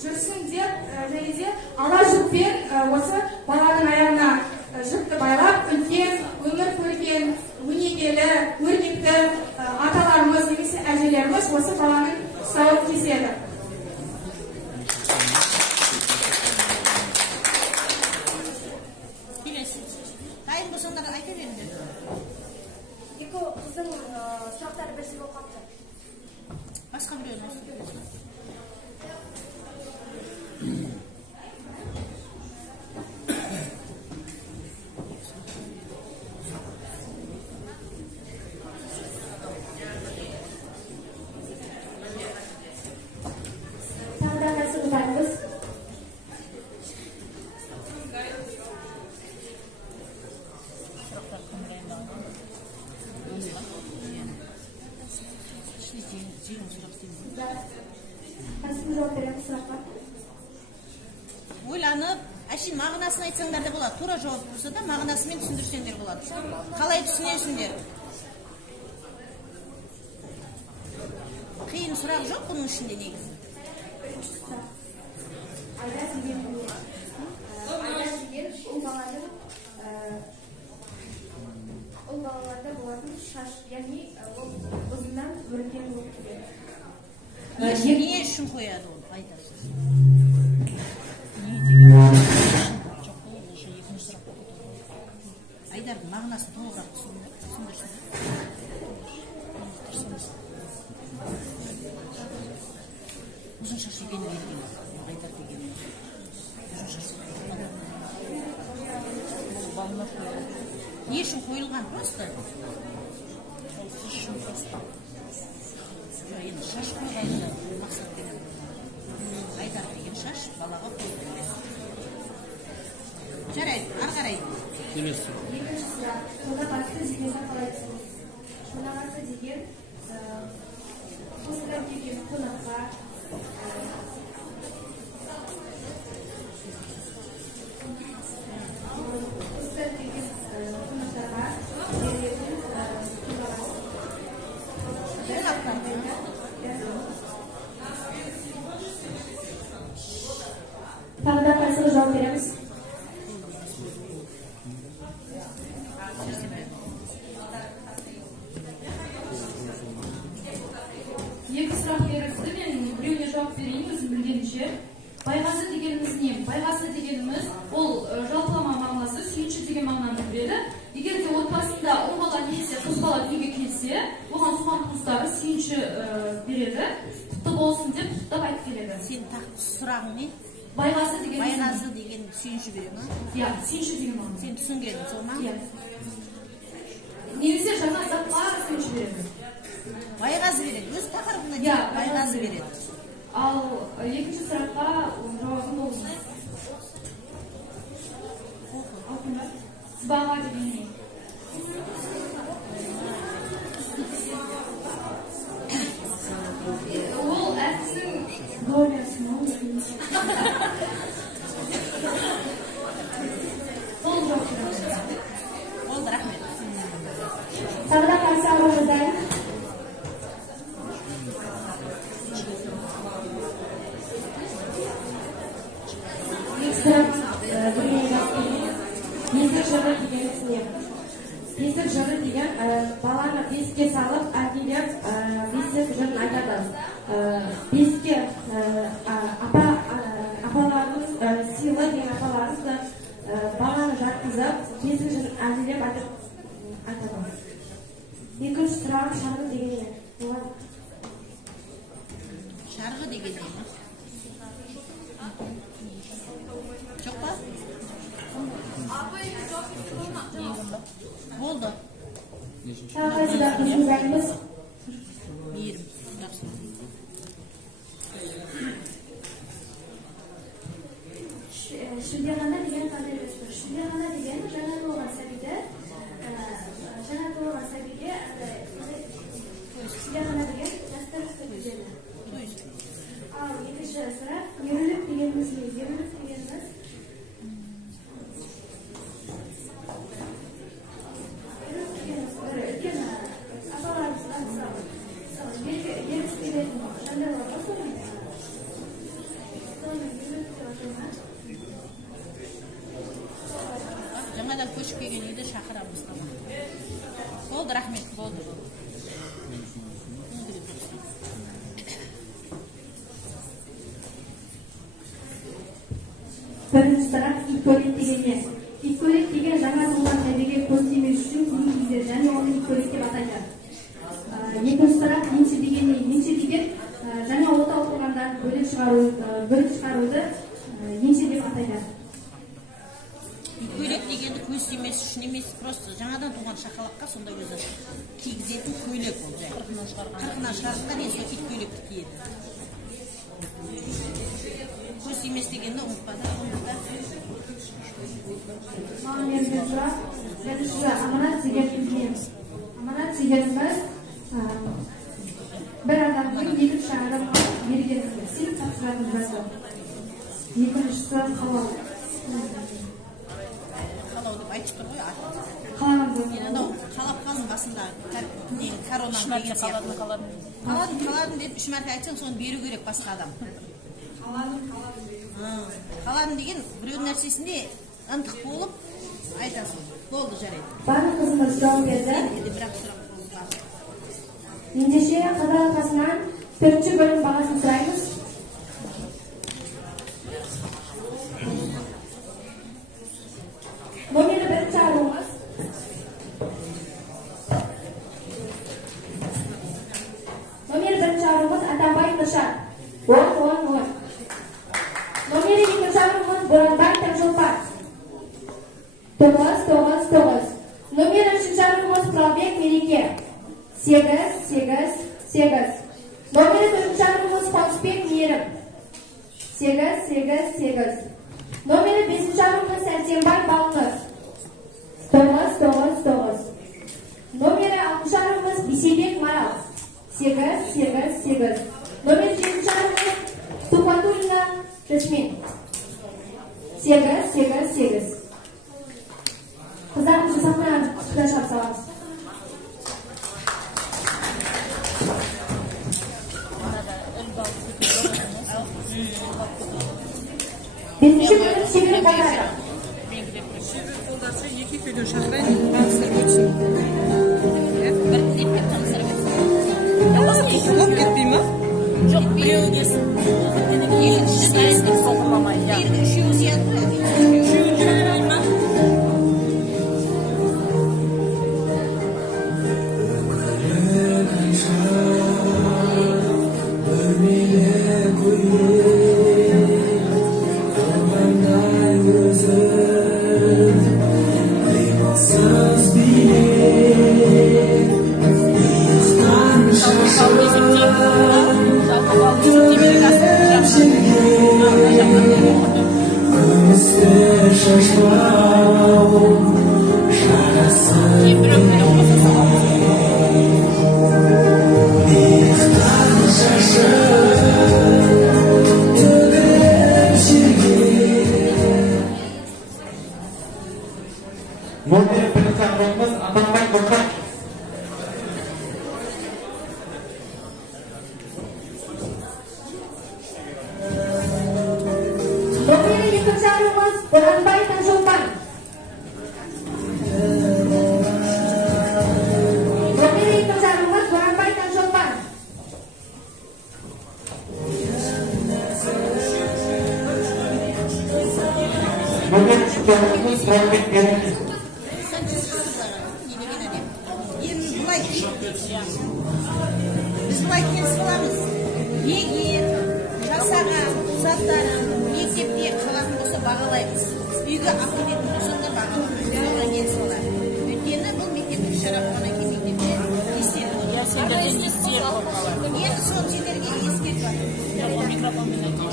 жүрсін деп және де ала жүкпен осы баланың аяғына жүкті байлап үлкен өмір көрген өнегелі өрнекті аталарымыз немесе әжелеріміз осы баланың тұсауын кеседі. Дайын болсаңдар айта беріңдер. Екі қыздың сұрақтары бірсі болып қапты. Басқа біреуін осы. Әшейін мағынасын айтсаңдар да болады. Тура жауап тұрса да мағынасымен түсіндірсеңдер болады. Қалай түсінесіңдер? Қиын сұрақ жоқ бұның ішінде негізі. Айда деген ұл балаларда болатын шаш, яғни ол ұзынан өрген болып келеді. Не үшін қояды ол айтасы? Айдардың мағынасын толығырақ түсіндірсін. Uzun şaşı gene verdiğim ayдар деген. Uzun şaşı. Не үшін қойылған просто? Енді шаш қойғанда мақсатпен айдар деген шаш балаға қойылған. Жарайды, ары қарай. Екінші сұрақ, қонағасы дегенді қалай түсінесіз? Қонағасы деген қосылған келген қонаққа Tағы да қайсыға жауап береміз? Екі сұрақ берілді, мен біреуіне жауап берейін, өзім білгенше. Байғазы дегеніміз не? Байғазы дегеніміз ол жалпылама мағынасы, сүйінші деген мағынаны береді. Егер де отбасында ұл бала немесе қыз бала үйге келсе, оған туған туыстары сүйінші береді. Құтты болсын деп құттықтап айтып келеді. Сен сұрағың не? Байғазы деген сүйінші бере ма? Иә, сүйінші деген мағына. Сен түсінгенің сол ма? Иә. Немесе жаңа затқа сүйінші береді. Байғазы береді, өз тақырыбына байғазы береді. Ал екінші сұраққа жауабын болсын. Сыбаға деген не? Ол әртісің долясын ол. Ол жоқ. Ол рахмет. Тағы да қарсы ауыздай. Бесік жыры дегеніміз не? Бесік жыры деген баланы бесікке салып, әкелеп бесік жырын айтады. Бесікке апаларымыз, сыйлы деген апаларымыз баланы жатқызып, бесік жырын әкелеп айтады. Екінші сұрақ шарғы деген не? Шарғы деген не? Жоқ па? Болды. Тағы қайсыда біздің бәріміз? Мейірім. Жақсы. Шілдеғана деген қандай өспір? Шілдеғана деген жаңа туылған сәбиге шілдеғана деген жастар өткізеді. Ал екінші сұрақ, ерілік дегеніміз не? Ерілік дегеніміз үлкен апаларымызға мысалы еріс беретін жандар бар ғой, соны ерілік деп аталма. Жаңадан көшіп келген үйді шақырамыз. Болды, рахмет, болды. Бірінші сұрақ, ит-көйлек деген не? Ит-көйлек деген жаңа туылған сәбиге көз тимес үшін киім киеді және оны ит-көйлек деп атайды. Екінші сұрақ, енші деген не? Енші деген жаңа ота отырғандан бөлек шығаруды енші деп атайды. Көйлек дегенді көз тимес үшін емес, просто жаңадан туған шақалаққа сонда өзі кигізетін көйлек ол жай. Қырқынан шығарғанда не сол ит көйлекті киеді. Көз тимес дегенді ұмытпады. Маған берілген сұрақ, бірінші аманат дегеніміз не? Аманат дегеніміз бір адамның екінші адамға бергеніміз, сеніп тапсыратын заты. Екіншісі халал. макароннан деген сияқты. Қаладым деп 3 мәрте айтсаң, соны беру керек басқа адам. Қаладым деген біреу нәрсесінде ынтық болып айтасың. Болды, жарайды. Барлық қызымыз жауап берді. Бірақ сұрақ болды. Ендеше қазақ алқасынан 4-ші бөлім бағасын сұраймыз. Номері 1-ші аруымыз. Номері 1-ші аруымыз Атабай Нұршат. 10-10-10. Номері 2-ші аруымыз Боранбай Таңшолпан. 9-9-9. Номері 3-ші аруымыз Құралбек Мереке. 8-8-8. Номері 4-ші аруымыз Қонысбек Мейірім. 8-8-8. Номері 5-ші аруымыз Сәрсенбай Балқыз. 9-9-9. Номері 6-ші аруымыз Бейсебек Марал. 8-8-8. Номері 7-ші аруымыз Тухватуллина Жасмин. 8-8-8. Қыздарымызды сахнаға шыққан шығарып саламыз. Бесінші бөлім шебері қолдады. Шебері қолдарса, екі күйден шақырайын, таныстырып өтсін. Біртіндеп таныстырып өтсін. Көп кетпей ма? Жоқ, біреуі десін. Екіншісі соқырламай. Үшеуі зияды. Үшеуі жүрелей ма? Біз бұлай келіп саламыз. Егер жасаған заттарын мектепте қалатын болса бағалаймыз. Үйге апаратын болса да бағалаймыз. Соған келіп салады. Өйткені бұл мектептік шара болғаннан кейін мектепте естелік. Енді сол сендерге ескертіп бар. Микрофонмен айтқан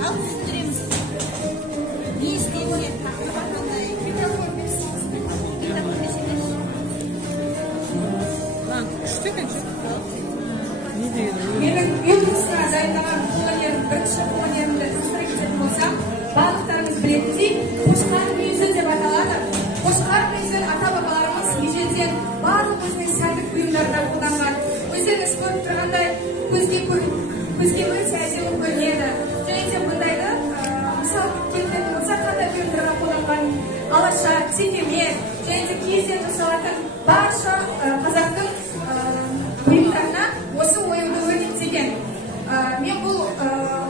ал түсіндіреміз. Не істейміз? Микрофон берсеңіз. Микрофон берсеңіз. Күшті екен. Не дейді? Менің ұйымысына дайындаған қолөнерім, бірінші қолөнерімді таныстыра кететін болсам, барлықтарыңыз білетіндей, қошқар мүйізі деп аталады. Қошқар мүйізін ата-бабаларымыз ежелден барлық өзінің сәндік бұйымдарда қолданған. Өздеріңіз көріп тұрғандай, көзге өте әдемі көрінеді. Және де бұндайды мысалы келетін болса қандай бұйымдарға қолданған алаша, текеме және де киізден жасалатын барша қазақтың бұйымдарына осы оюды өрнектеген. Мен бұл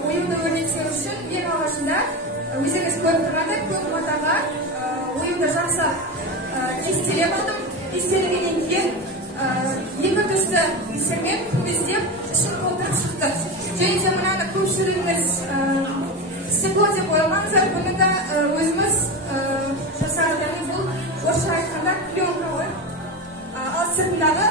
оюды өрнектеу үшін ең алғашында өздеріңіз көріп тұрғандай көк матаға оюды жасап кестелеп алдым. Кестелегеннен кейін екі түсті исермен көздеп ішін толтырып шықты. Және де мынаны көпшілігіңіз стекло деп ойламаңыздар, бұны да өзіміз жасадық. Бұл орысша айтқанда пленка ғой. Ал сыртындағы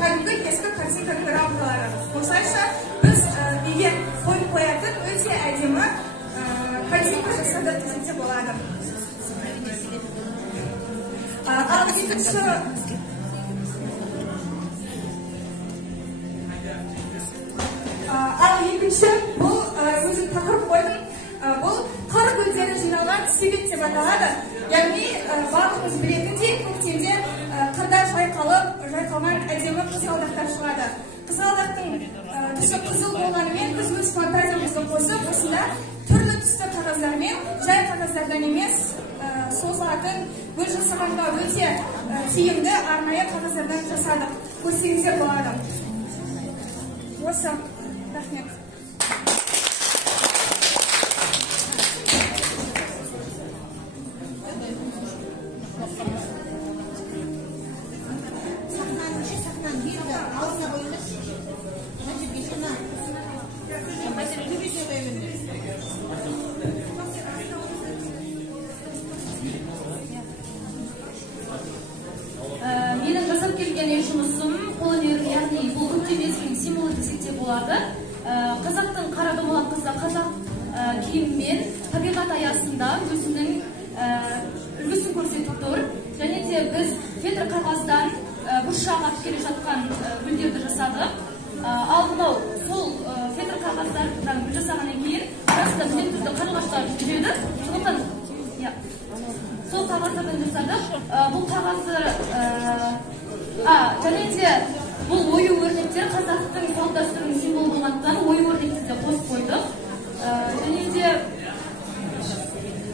кәдімгі ескі картинканың рамкалары. Осылайша біз үйге қойып қоятын өте әдемі картинка жасадық десек те болады. Ал екінші бұл өзім тақырып қойдым. деп аталады. Яғни барлығымыз білетіндей көктемде қырда жайқалған әдемі қызғалдақтар шығады. Қызғалдақтың түсі қызыл болғанымен біз өз фантазиямызды қосып осында түрлі түсті қағаздармен, жай қағаздардан емес, созылатын гүл жасағанға өте тиімді арнайы қағаздардан жасадық. Көрсеңіздер болады. Осы, рахмет. Менің жасап келген жұмысым қолөнер, яғни бұл көктем мезгілінің символы десек те болады. Қазақтың қара домалақ қызы қазақ киіммен табиғат аясында өзінің үлгісін көрсетіп тұр. Және де біз фетр қағаздан бұршақ атып келе жатқан гүлдерді жасадық. Ал мынау сол фетр қағаздардан гүл жасағаннан кейін арасында түрлі түрді қарлығаштар жүреді. Сондықтан сол қағаздардан жасадық. Бұл қағаздар және де бұл ою өрнектер қазақтың салт дәстүрінің символы болғандықтан ою өрнекті де қосып қойдық. Және де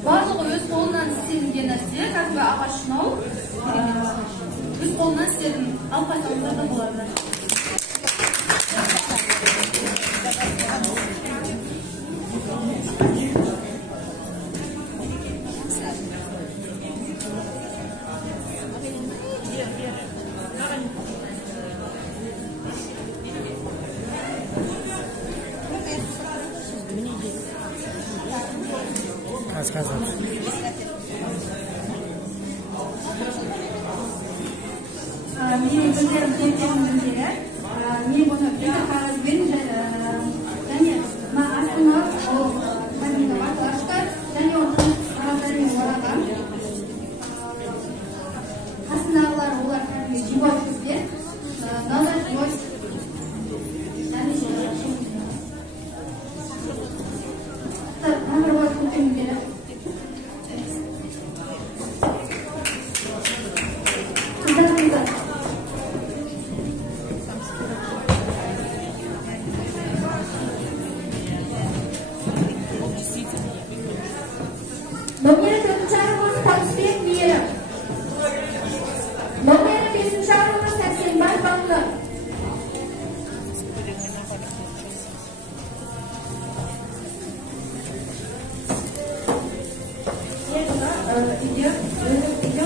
барлығы өз қолынан істелінген нәрсе, кәдімгі ағаш мынау өз қолынан істелген алып қайтсаңыздар да болады. Менің көздерім көптен бері мен бұны фетр қағазбен және астына маталашқа және оның қағаздармен ораған. Қасындағылар олар кәдімгі жибау көздер. Назар жибау. Тамыр бар көптен бері. Номері 4-ші арымыз Табысбек Мейірім. Номері 5-ші арымыз Сәрсенбай Баңды.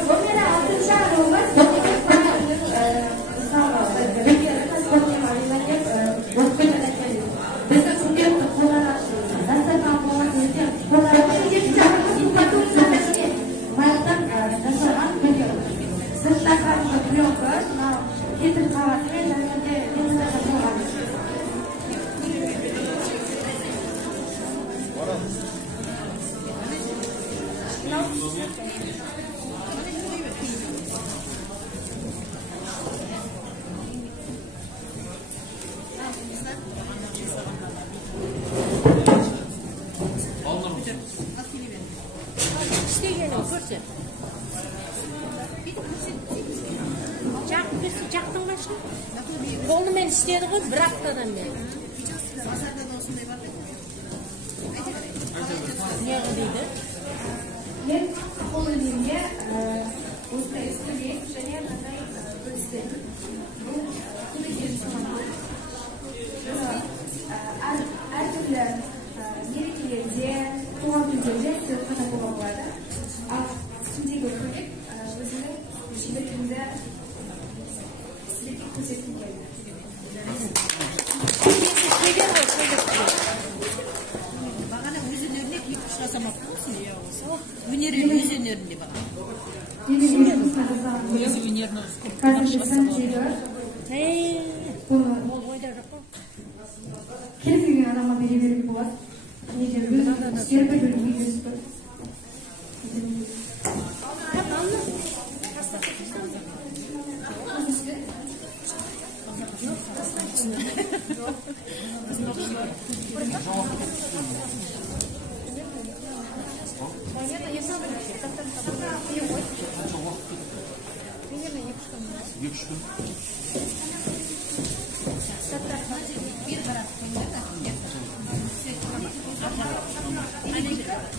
Номері 6-ші арымыз біздің күндерді қолданады. Дастархан болған кезде жасаған бөлек. Сыртта қарымды пленка, фетр қағазымен және де лентада жасалған. Жақтың башы? Қолымен істеді ғой, бір аптадан бері. Не дейді? Мен қолөнерге осындай істелеймін және мынандай істедім. Бұл көмектерін санамын. Әртүрлі мерекелерде, туған күндерде істеп қана болған болады. Ал үстіндегі көйлек өзінің шеберлігімді көрсеткім келді. Бағана өз өнеріне киіп жасамақ болсын. Өнерін өз өнерінде бағана. Өз өнерін қазір сәндегі бұны кез келген адамға бере беруге болады. Неде өз істері білуге өз бір. Монета не самая.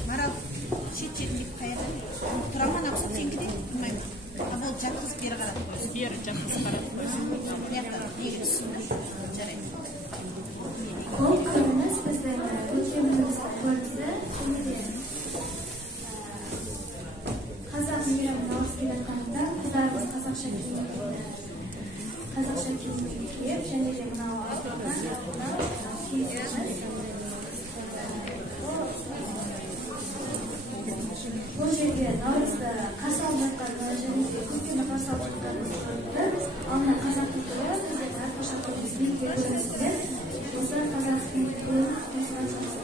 Марал шет жеріндегі қаяда тұраман ақса сенгі де тұрмаймын. А бұл жатқызып бері қарап қойсын. Бері жатқызып қарап қойсын. Неге түсінді жарайды. Бұл күніміз біздің өткеніміз көрінісі қазақ мейрамын алыс келе жатқанда қыздарымыз қазақша киімді киіп және де мынау бұл жерге наурызды қарсы алып жатқанды және де көктемді қарсы алып жатқанымызды көрді. Ал мына қазақтың түрі біздің әрқашан көзбекке көрінісімен осы қазақтың түрін осыған жақсы.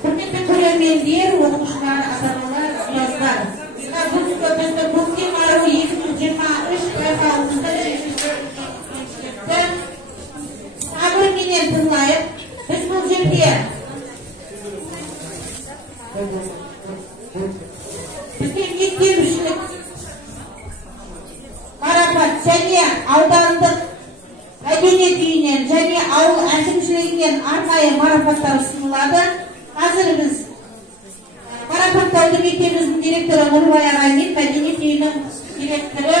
Құрметті көрермендер, оқушылар, ата-аналар, ұстаздар. Бүгінгі біздің көктем ару 2023 байқауымызды сабырменен тыңдайық. Біз бұл жерде біздің мектепішілік марапат және аудандық мәдениет үйінен және ауыл әкімшілігінен арнайы марапаттар ұсынылады. Қазір біз марапаттауды мектебіміздің директоры Нұрбай ағай мен мәдениет үйінің директоры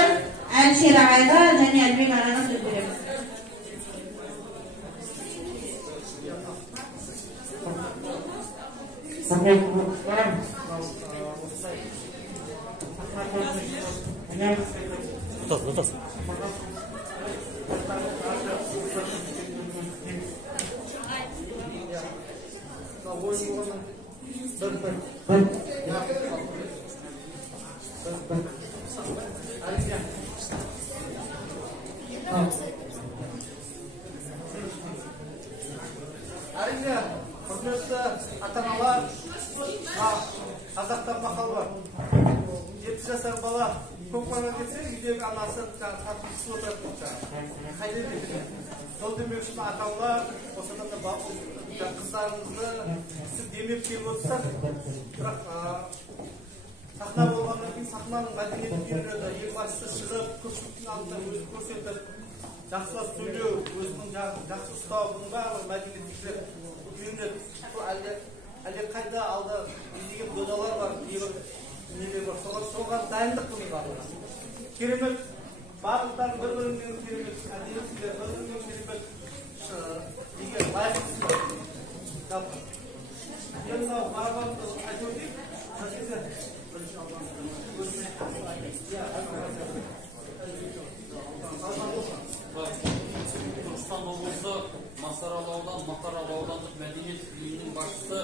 Әлшер ағайға және Әлбек ағайға сөз береміз. Әрине, құрметті ата-аналар, қазақтар мақалы бар. 7 жасар бала көкпарға кетсе, үйдегі анасы тартқысы отырады. Қайда кетеді? Сол демек үшін ата-аналар, осыдан да қыздарымызды демеп келіп отырсақ, бірақ сахна болғаннан кейін сахнаның мәдениетін үйренеді. Ең бастысы шығып, көпшіліктің алдында өзін көрсетіп, жақсылап сөйлеу, өзінің жақсы ұстау, бұның барлығы мәдениетті үйренеді. Әлде қайда алда деген додалар бар, нелер бар, соған дайындық бұның барлығы. Керемет, барлықтарын бір-бірімен керемет, әдебиетінде бір-бірімен керемет деген лайықтысы бар. Жалпы. Енді мынау марапатты айтып өтейік. Түркістан облысы Мақтаарал аудандық мәдениет үйінің басшысы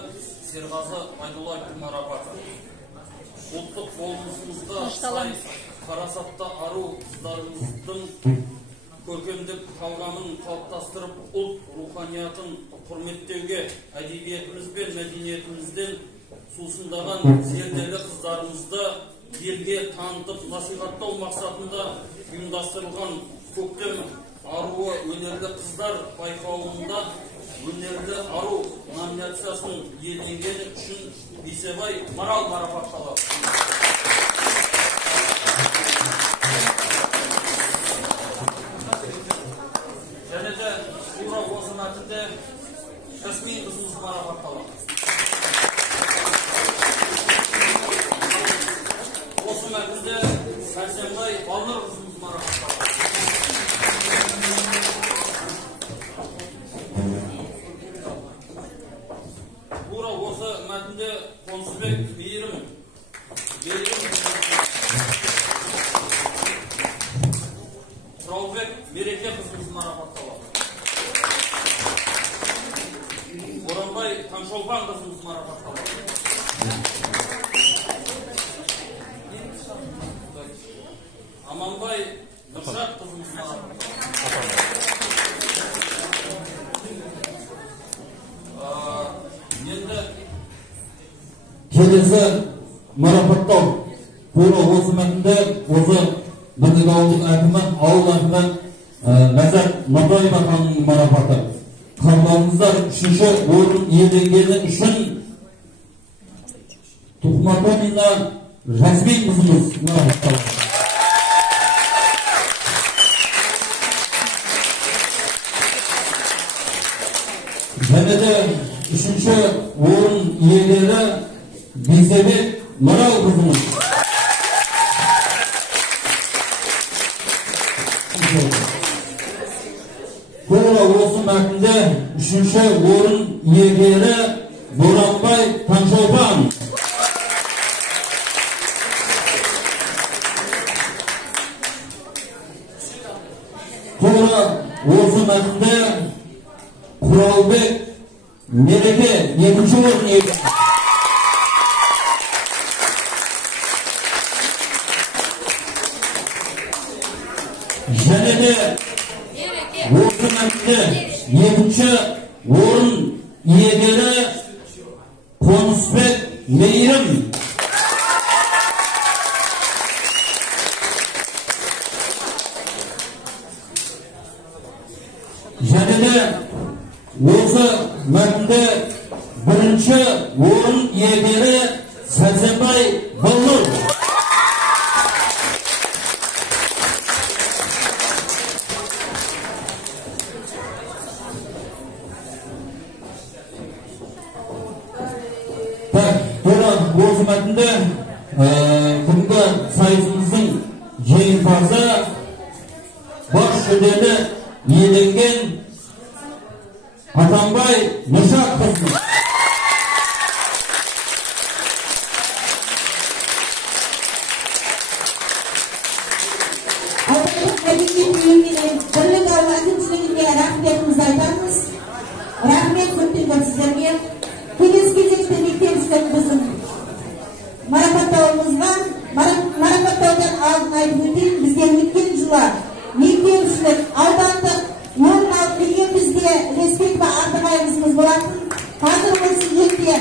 Серғазы Айдуллаевтың марапаты. Ұлттық болмысымызда сай парасатты ару қыздарымыздың көркемдік талғамын қалыптастырып, ұлт руханиятын құрметтеуге, әдебиетіміз бен мәдениетімізден сусындаған зерделі қыздарымызды елге танытып насихаттау мақсатында ұйымдастырылған көктем аруы өнерлі қыздар байқауында өнерлі ару номинациясын иеленгені үшін Бейсебай Марал марапатталады. Және де тура осы мәтінде Жасмин қызымыз марапатталады. Осы мәтінде Сәрсенбай Балнұр қызымыз марапатталады. Тура осы мәтінде Қонысбек Мейірім Тұралбек Мереке қызымыз марапатталады. Оранбай Таңшолпан қызымыз марапатталады. Аманбай Nurşат kızımız marapатталды. Енді келесі марапаттау тура осы мәтінде осы Бірлік ауылдық әкімі ауыл әкімі Ләззат Матаева ханымның марапаты. Қабылдаңыздар, 3-ші орын иеленгені үшін Тухматонина Жасмин қызымыз марапатталды. Және де 3-ші орын иелері Бейсебек Марал қызымыз. Тура осы мәтінде 3-ші орын иегері Боранбай Таңшолпан. Тура осы мәтінде Құралбек Мереке 2-ші орын иегері. Және де осы мәтінде 2-ші орын иегері Қонысбек Мейірім. Және де осы мәтінде 1-ші орын иегері Сәрсенбай Балнұр. Осы мәтінде бүгінгі сайысымыздың жеңімпазы бас жүлдені иеленген Атанбай Нұршат қызымыз. Бірлік ауыл әкімшілігіне рахметімізді айтамыз. Рахмет көптеген сіздерге. Келесі кезекте мектебіміздің біздің марапаттаудан алдын айтып өтейін. Бізде өткен жылы мектепшілік аудандық орын алып келген бізде Респектова Артығайымызымыз болатын. Қазір осы жерде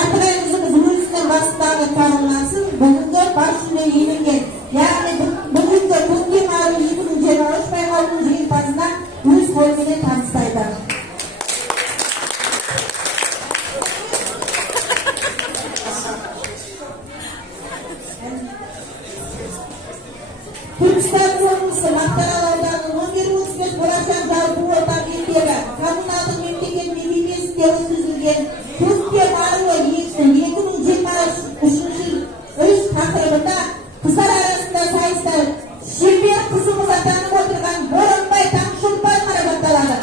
Артығайымызымыз өзінің басындағы тағылмасын бүгінгі бас жүлде иеленген. Яғни бүгінгі көктем айы 2023 байқауының жеңімпазына өз қолымен таныстайды. Түркістан облысы Мақтаарал ауданының 11-15 болашақ жалпы орта мектебі коммуналдық мемлекет мекемесінде өткізілген көктем айы 2023 тақырыбында қыздар арасында сайыста шебер қызымыз атанып отырған Боранбай Таңшолпан марапатталады.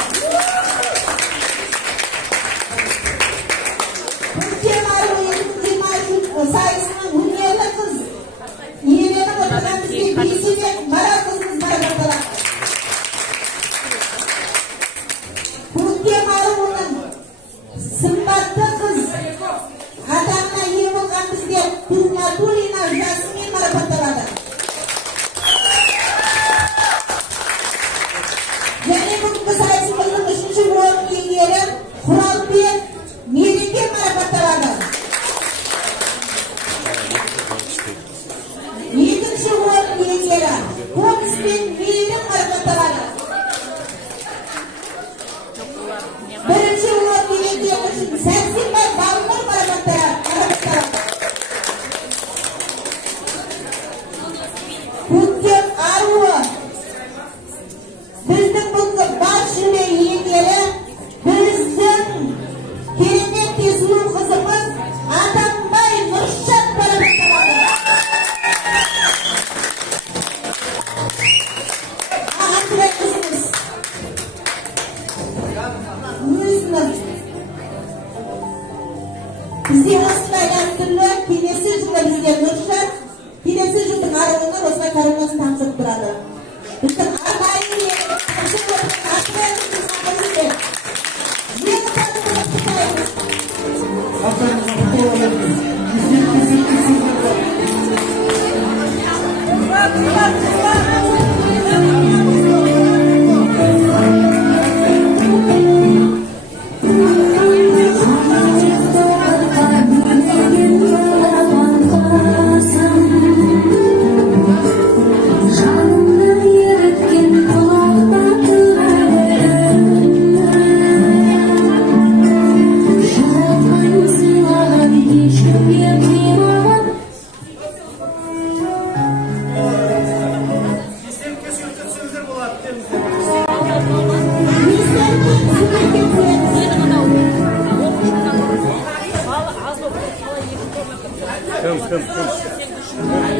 Көктем айы 2023 сайысының өнерлі қыз иеленіп отырған бізге Бейсебек Марал қызымыз марапатталады. Көктем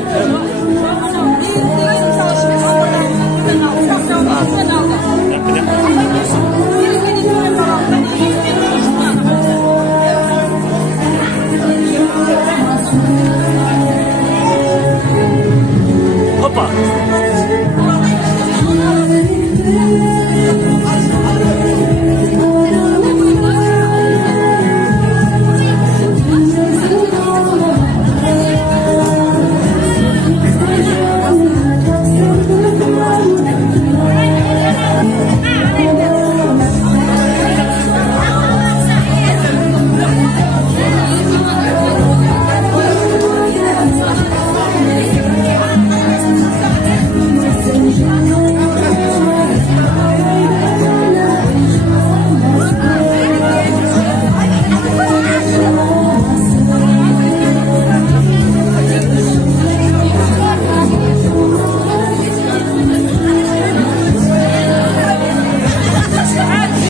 Кім?